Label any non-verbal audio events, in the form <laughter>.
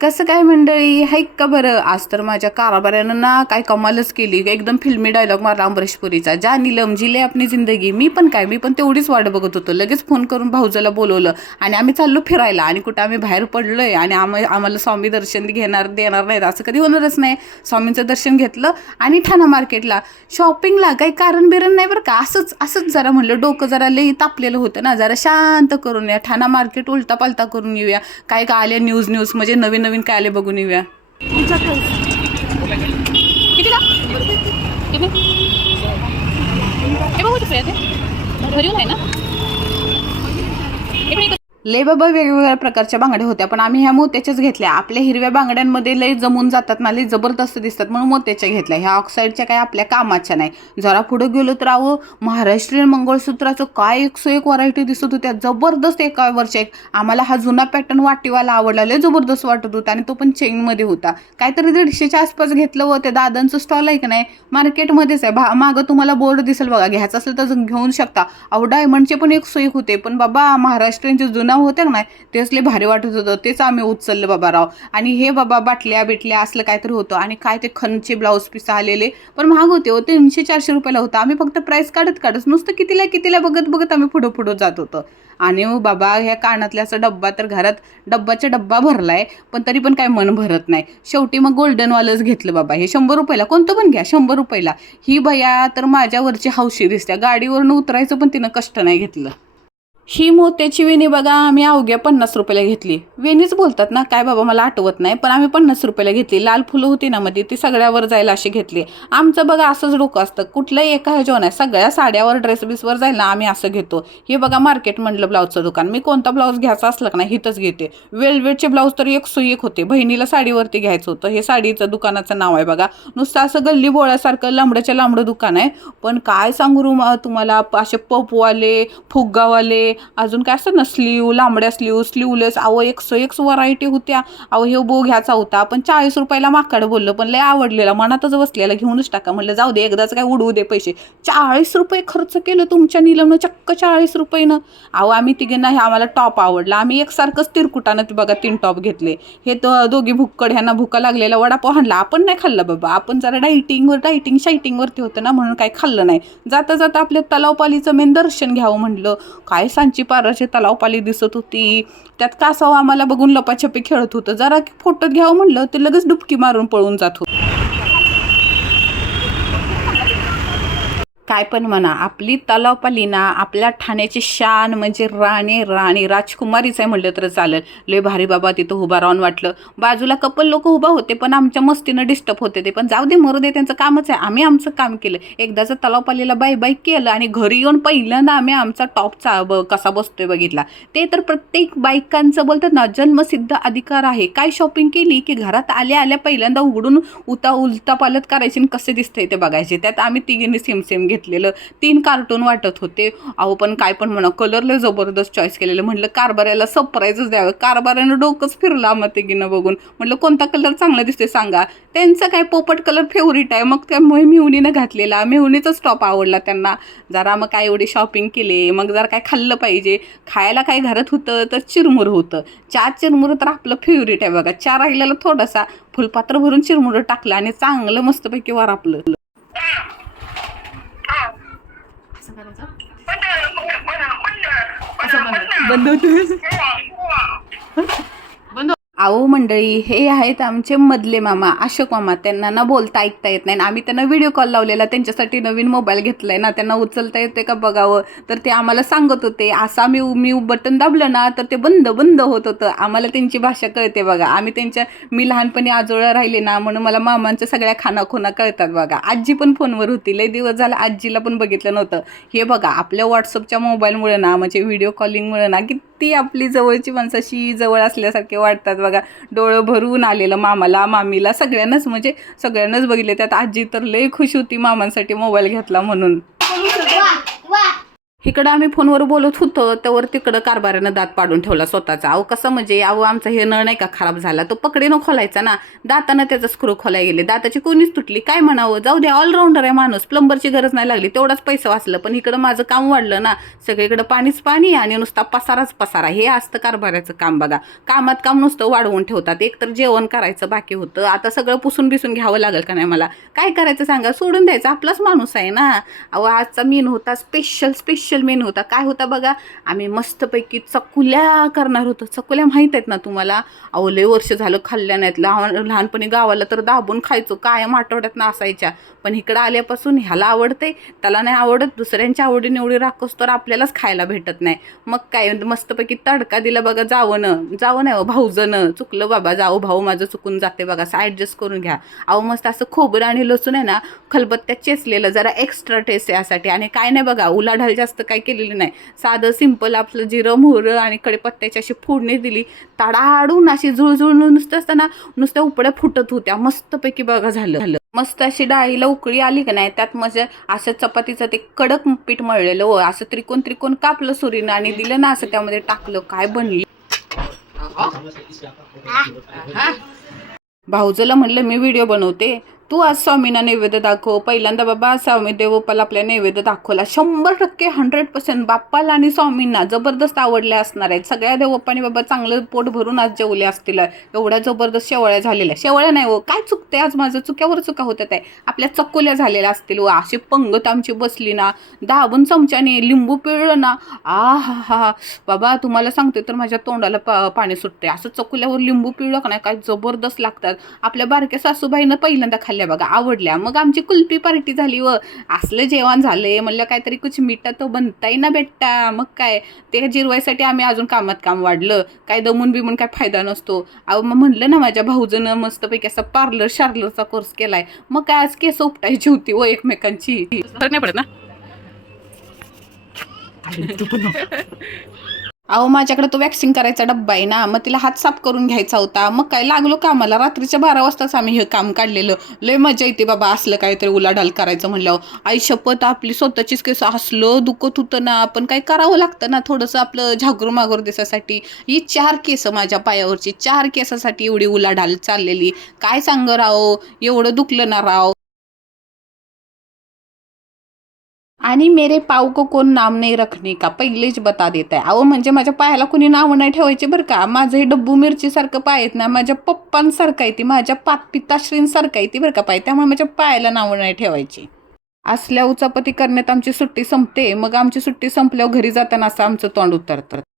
कसं काय मंडळी? हाय का बरं? आज तर माझ्या कारभाऱ्यानं ना काय कमालच केली. एकदम फिल्मी डायलॉग मारला अमरीशपुरीचा जा नीलम जिले आपली जिंदगी. मी पण काय? मी पण तेवढीच वाट बघत होतो. लगेच फोन करून भाऊजाला बोलवलं आणि आम्ही चाललो फिरायला. आणि कुठं आम्ही बाहेर पडलो आहे आणि आम आम्हाला स्वामी दर्शन घेणार देणार नाहीत. असं कधी होणारच नाही. स्वामींचं दर्शन घेतलं आणि ठाणा मार्केटला. शॉपिंगला काही कारण बिरण नाही बरं का? असंच असंच जरा म्हणलं. डोकं जरा लई तापलेलं होतं ना. जरा शांत करून या. ठाणा मार्केट उलटा पालता करून येऊया. काय काय आल्या न्यूज न्यूज म्हणजे नवीन नवीन काय आले बघून येऊया. कितीला किती हे बघू. ते? भरीव आहे ना? लय बाबा वेगवेगळ्या प्रकारच्या बांगड्या होत्या पण आम्ही ह्या मोत्याच्याच घेतल्या. आपल्या हिरव्या बांगड्यांमध्ये लय जमून जातात ना लय जबरदस्त दिसतात म्हणून मोत्याच्या घेतल्या. ह्या ऑक्साईडच्या काय आपल्या कामाच्या नाही. जरा पुढे गेलो तर अहो महाराष्ट्रीयन मंगळसूत्राचं काय एकशे एक व्हरायटी दिसत होत्या. जबरदस्त एका वरच्या एक. आम्हाला हा जुना पॅटर्न वाटीवाला आवडला लय जबरदस्त वाटत होता आणि तो पण चेनमध्ये होता. काहीतरी दीडशेच्या आसपास घेतलं होतं दादांचं स्टॉल आहे की नाही मार्केटमध्येच आहे. भा मागं तुम्हाला बोर्ड दिसेल बघा घ्यायचं असेल तर घेऊन शकता. अहो डायमंडचे पण एक सोयीक होते. पण बाबा महाराष्ट्रीयनचे जुना होते ना ते असले भारी वाटत होतं. तेच आम्ही उचललं बाबा राव आणि हे बाबा बाटल्या बिटल्या असलं काहीतरी होतं. आणि काय ते खनचे ब्लाऊज पीस आलेले. पण महाग होते हो. तीनशे चारशे रुपयाला होतं. आम्ही फक्त प्राईस काढत काढत नुसतं कितीला कितीला बघत बघत आम्ही पुढं पुढं जात होतो. आणि हो बाबा ह्या कानातल्या असा डब्बा तर घरात डब्बाचा डब्बा भरलाय. पण तरी पण काय मन भरत नाही. शेवटी मग गोल्डनवालंच घेतलं बाबा. हे शंभर रुपयाला. कोणतं पण घ्या. शंभर रुपयाला. ही बया तर माझ्यावरची हौशी दिसत्या. गाडीवरनं उतरायचं पण तिनं कष्ट नाही घेतलं. ही मोत्याची वेणी बघा आम्ही अवघ्या पन्नास रुपयाला घेतली. वेणीच बोलतात ना काय बाबा मला आठवत नाही पण आम्ही पन्नास रुपयाला घेतली. लाल फुलं होती ना मध्ये ती सगळ्यावर जायला अशी घेतली. आमचं बघा असंच डोकं असतं. कुठलंही एका ह्याच्यावर नाही सगळ्या साड्यावर ड्रेस बिसवर जायला ना आम्ही असं घेतो. हे बघा मार्केट म्हणलं ब्लाऊजचं दुकान. मी कोणता ब्लाऊज घ्यायचा असला का नाही हिथंच घेते. वेलवेटचे ब्लाऊज तर एक सुई एक होते. बहिणीला साडीवरती घ्यायचं होतं. हे साडीचं दुकानाचं नाव आहे बघा. नुसतं असं गल्ली बोळ्यासारखं लांबड्याच्या लांबडं दुकान आहे. पण काय सांगू रू तुम्हाला असे पपवाले फुग्गावाले अजून काय असतं ना स्लीव लांबड्या स्लीव स्लीवलेस अहो एकसो एक व्हरायटी होत्या. अहो हे बो घ्यायचा होता. पण चाळीस रुपयाला माकड बोललं पण लय आवडलेला. मनातच बसलेला घेऊनच टाका. म्हणलं जाऊ दे एकदाच काय उडवू दे पैसे. चाळीस रुपये खर्च केलं तुमच्या निलमनं चक्क चाळीस रुपयेनं. अहो आम्ही तिघींना हे आम्हाला टॉप आवडला. आम्ही एकसारखंच तिरकुटानं बघा तीन टॉप घेतले. हे तर दोघी भुक्कड ह्यांना भुका लागलेला वडापाव हाणला. आपण नाही खाल्ला बाबा. आपण जरा डायटिंगवर डायटिंग शायटिंगवरती होतं ना म्हणून काय खाल्लं नाही. जाता जाता आपल्या तलावपालीचं मेन दर्शन घ्यावं म्हणलं. काय सांची पाराची तलावपाली दिसत होती. त्यात कासाव आम्हाला बघून लपाछपी खेळत होतं. जरा फोटो घ्यावं म्हणलं ते लगेच डुबकी मारून पळून जात होतं. काय पण म्हणा आपली तलावपाली ना आपल्या ठाण्याची शान म्हणजे राणी राणी. राजकुमारीच आहे म्हणलं तर चालेल. लय भारी बाबा तिथं उभा राहून वाटलं. बाजूला कपल लोक उभा होते पण आमच्या मस्तीनं डिस्टर्ब होते ते. पण जाऊ दे मरू दे त्यांचं कामच आहे. आम्ही आमचं काम केलं. एकदाचं तलावपालीला बाय बाय केलं आणि घरी येऊन पहिल्यांदा आम्ही आमचा टॉपचा ब कसा बसतोय बघितला. ते तर प्रत्येक बायकांचं बोलतात ना जन्मसिद्ध अधिकार आहे. काय शॉपिंग केली की घरात आल्या आल्या पहिल्यांदा उघडून उता उलता पालत करायची आणि कसे दिसते ते बघायचे. त्यात आम्ही तिघींनी सेम सेम घेतलेलं. तीन कार्टून वाटत होते. अहो पण काय पण म्हणा कलरला जबरदस्त चॉईस केलेलं. म्हटलं कारभाऱ्याला सरप्राईजच द्यावं. कारभाऱ्यानं डोकंच फिरलं आम्हा तिघीनं बघून. म्हटलं कोणता कलर चांगला दिसते सांगा. त्यांचं काय पोपट कलर फेवरेट आहे. मग त्या मेहुणीनं घातलेला. मेहुणीचाच टॉप आवडला त्यांना. जरा मग काय एवढी शॉपिंग केली. मग जरा काय खाल्लं पाहिजे. खायला काय घरात होतं तर चिरमुर होतं. चार चिरमुर तर आपलं फेवरेट आहे बघा. चहा राहिलेला थोडासा. फुलपात्र भरून चिरमुरं टाकलं आणि चांगलं मस्तपैकी वर आपलं. 말하자. 맞아, 맞아, 맞아, 맞아. 맞아, 맞아. 맞아, 맞아. अहो मंडळी हे आहेत आमचे मधले मामा अशोक मामा. त्यांना ना बोलता ऐकता येत नाही. आणि आम्ही त्यांना व्हिडिओ कॉल लावलेला. त्यांच्यासाठी नवीन मोबाईल घेतला आहे ना. त्यांना उचलता येते का बघावं? तर ते आम्हाला सांगत होते. असं आम्ही मी बटन दाबलं ना तर ते बंद बंद होत होतं. आम्हाला त्यांची भाषा कळते बघा. आम्ही त्यांच्या मी लहानपणी आजोळा राहिले ना म्हणून मला मामांच्या सगळ्या खानाखुना कळतात बघा. आजी पण फोनवर होती. लय दिवस झाला आजीला पण बघितलं नव्हतं. हे बघा आपल्या व्हॉट्सअपच्या मोबाईलमुळे ना म्हणजे व्हिडिओ कॉलिंगमुळे ना ती आपली जवळची माणसाशी जवळ असल्यासारखे वाटतात. बघा डोळं भरून आलेलं मामाला मामीला सगळ्यांनाच म्हणजे सगळ्यांनाच बघितले. त्यात आजी तर लय खुश होती मामांसाठी मोबाईल घेतला म्हणून. इकडं आम्ही फोनवर बोलत होतो त्यावर तिकडं कारभारानं दात पाडून ठेवला स्वतःचा. अहो कसं म्हणजे अहो आमचा हे नळ नाही का खराब झाला तो पकडीनं खोलायचा ना. दातानं त्याचा स्क्रू खोलाय गेले. दाताची कोणीच तुटली काय म्हणावं? जाऊ द्या ऑलराऊंडर आहे माणूस प्लंबरची गरज नाही लागली. तेवढाच पैसा वाचलं पण इकडं माझं काम वाढलं ना. सगळीकडं पाणीच पाणी आणि नुसता पसाराच पसारा. हे असतं कारभाराचं काम बघा. कामात काम नुसतं वाढवून ठेवतात. एकतर जेवण करायचं बाकी होतं. आता सगळं पुसून बिसून घ्यावं लागेल का नाही मला? काय करायचं सांगा? सोडून द्यायचं. आपलाच माणूस आहे ना. अहो आजचा मीन होता स्पेशल स्पेशल मेनू होता. काय होता बघा आम्ही मस्तपैकी चकुल्या करणार होतो. चकुल्या माहीत आहेत ना तुम्हाला? अहो लय वर्ष झालं खाल्ल्या नाहीत. लहान लहानपणी गावाला तर दाबून खायचो. कायम आठवड्यात ना असायच्या पण इकडं आल्यापासून ह्याला आवडते त्याला नाही आवडत. दुसऱ्यांच्या आवडीनिवडी राखोस तर आपल्यालाच खायला भेटत नाही. मग काय मस्तपैकी तडका दिला बघा जावनं. जावं नाही हो, भाऊजनं. चुकलं बाबा जाऊ भाऊ माझं चुकून जाते बघा. असं ॲडजस्ट करून घ्या. अहो मस्त असं खोबरं आणि लसूण आहे ना खलबत्त्यात चेचलेलं. जरा एक्स्ट्रा टेस्ट यासाठी. आणि काय नाही बघा उलाढाल जास्त काय केलेलं नाही. साधं सिंपल आपलं जिरं मोहरं आणि कडेपत्त्याची अशी फोडणी दिली. तडाडून अशी जुळजुळून नुसतं असताना नुसत्या उपड्या फुटत होत्या. मस्तपैकी बघा झालं. झालं. मस्त अशी डाळीला उकळी आली का नाही त्यात म्हणजे असं चपातीचं ते कडक पीठ मळलेलं हो असं त्रिकोण त्रिकोण कापलं सुरीनं आणि दिलं ना असं त्यामध्ये टाकलं. काय बनली? भाऊजला म्हणलं मी व्हिडिओ बनवते. तू आज स्वामींना नैवेद्य दाखव. पहिल्यांदा बाबा स्वामी देवोपाला आपल्या नैवेद्य दाखवला. शंभर टक्के हंड्रेड पर्सेंट बाप्पाला आणि स्वामींना जबरदस्त आवडले असणार आहेत. सगळ्या देवोपाने बाबा चांगलं पोट भरून आज जेवले असतील. एवढ्या जबरदस्त शेवळ्या झालेल्या. शेवळ्या नाही हो काय चुकते आज माझं चुक्यावर चुका होत्या आहे. आपल्या चकोल्या झालेल्या असतील. व अशी पंगत आमची बसली ना दाबून चमच्याने लिंबू पिळलं ना आ हा हा बाबा तुम्हाला सांगते तर माझ्या तोंडाला पा पाणी सुटते असं चकुल्यावर लिंबू पिळलं का नाही? काय जबरदस्त लागतात. आपल्या बारक्या सासूबाईनं पहिल्यांदा खाली खाल्ल्या बघा आवडल्या. मग आमची कुल्फी पार्टी झाली व असलं जेवण झाले म्हणलं काहीतरी कुछ मिठा तो बनताय ना बेटा. मग काय? ते जिरवायसाठी आम्ही अजून कामात काम वाढलं. काय दमून बिमून काय फायदा नसतो. अहो मग म्हणलं ना माझ्या भाऊजनं मस्तपैकी असा पार्लर शार्लरचा कोर्स केलाय. मग काय आज केस उपटायची होती व एकमेकांची. नाही पडत ना? <laughs> अहो माझ्याकडे तो वॅक्सिंग करायचा डब्बा आहे ना मग तिला हात साफ करून घ्यायचा होता. मग काय लागलो कामाला? रात्रीच्या बारा वाजताच आम्ही हे काम काढलेलं. लय मजा येते बाबा असलं काहीतरी उलाढाल करायचं म्हणल्यावर. आई शपथ आपली स्वतःचीच केस असलं दुखत होतं ना पण काय करावं लागतं ना थोडंसं आपलं झागरू मागूर दिसासाठी ही चार केस माझ्या पायावरची चार केसासाठी एवढी उलाढाल चाललेली. काय सांग राव एवढं दुखलं ना राव. आणि मेरे पाव को कोण नाम नाही रखने का? पहिलेच बता देत आहे. अहो म्हणजे माझ्या पायाला कोणी नावं नाही ठेवायचे बरं का. माझं हे डब्बू मिरचीसारखं पाय आहेत ना माझ्या पप्पांसारखं आहे ती माझ्या पात पिताश्रींसारखं आहे ती बरं का पाय. त्यामुळे माझ्या पायाला नावं नाही ठेवायची. असल्या उचापती करण्यात आमची सुट्टी संपते. मग आमची सुट्टी संपल्यावर घरी जाताना असं आमचं तोंड उतरतं.